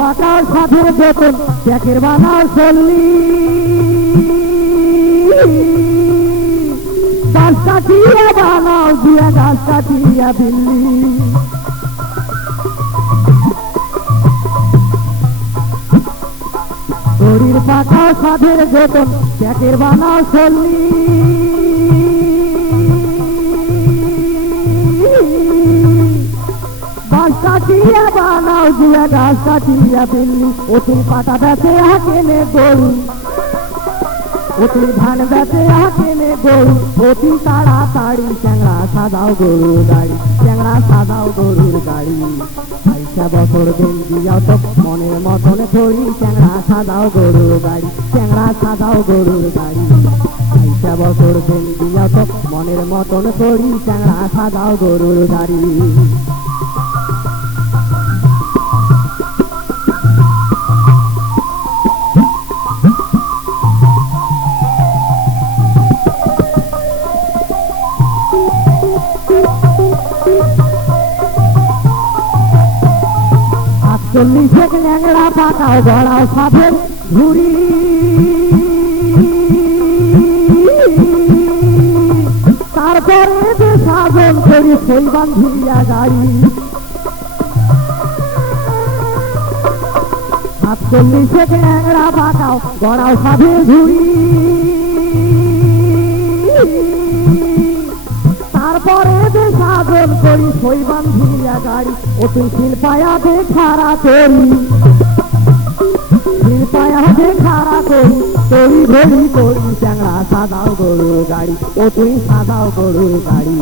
পাকাও সাথে বেতন প্যাকের বানাও চল্লি। গাছ কাটিয়া বানাও দিয়া গাছ কাটিয়া দিল্লি। দড়ির পাকাও সাধের বেতন প্যাকের বানাও চল্লি। কাটিয়া বানাও দিয়া গাছ কাটিয়া দিল্লি ওতুল পাতা বেঁচে হাকেনে গরু। অতি ধান বেঁচে হাকেনে গরু। অতি তাড়াতাড়ি চ্যাংড়া সাদাও গরুর গাড়ি। চ্যাংড়া সাদাও গরুর গাড়ি। পয়সা বছর দিন দিয়াও তো মনের মতন করি। চ্যাংড়া সাদাও গরুর গাড়ি। চ্যাংড়া সাদাও গরুর গাড়ি। পয়সা বছর দিয়াও তো মনের মতন করি। চ্যাংড়া সাদাও গরুর গাড়ি। আটচল্লিশে ল্যাংড়া পাকাও গড়াও সাধের ঝুড়ি তারপরে যে সাধন করি সেই বান্ধিয়া গাড়ি। আটচল্লিশে ল্যাংড়া পাকাও গড়াও সাধের ঝুড়ি করি সই বান্ধিয়া গাড়ি, অতি শিল্পায়া দে খারা করি। শিল্পায়া দে খারা করি, তরি ঘড়ি করি চ্যাংড়া সাদাও গরুর গাড়ি ও তুই সাদাও গরুর গাড়ি।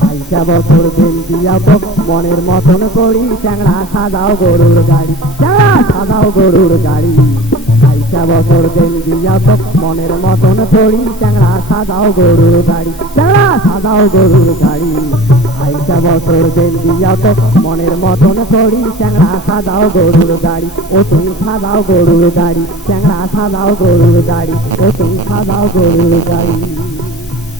পয়সা বছর দিন দিয়া তো মনের মতন করি চ্যাংড়া সাদাও গরুর গাড়ি চ্যাংড়া সাদাও গরুর গাড়ি। আইসা বছর দিন দিয়া তো মনের মতন করি চ্যাংড়া সাদাও গরুর গাড়ি চ্যাংড়া সাদাও গরুর গাড়ি। পয়সা বছর জেল দিয়া তো মনের মতন করি, চ্যাংড়া সাদাও গরুর গাড়ি, ও তুমি সাদাও গরুর গাড়ি, চ্যাংড়া সাদাও গরুর গাড়ি, ও তুমি সাদাও গরুর গাড়ি।